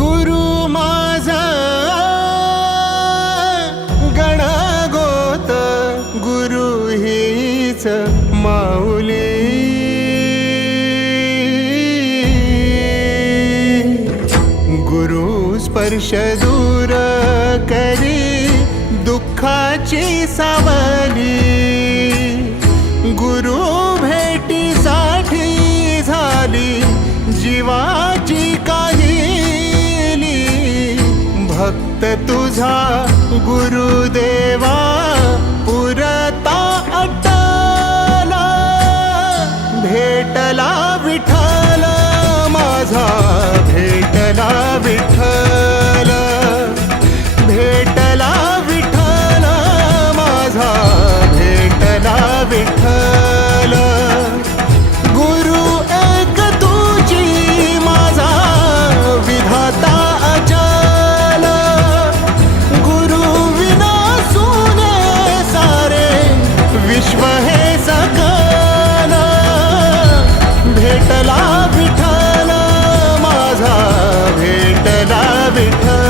गुरु माझा नमः गुरु हीच माऊली। गुरु स्पर्श दूर करी दुःखाची सावली गुरु भेटीसाठी झाली जीवाची काहिली. भक्त तुझा गुरुदेवा पुरता अटला भेटला भेटला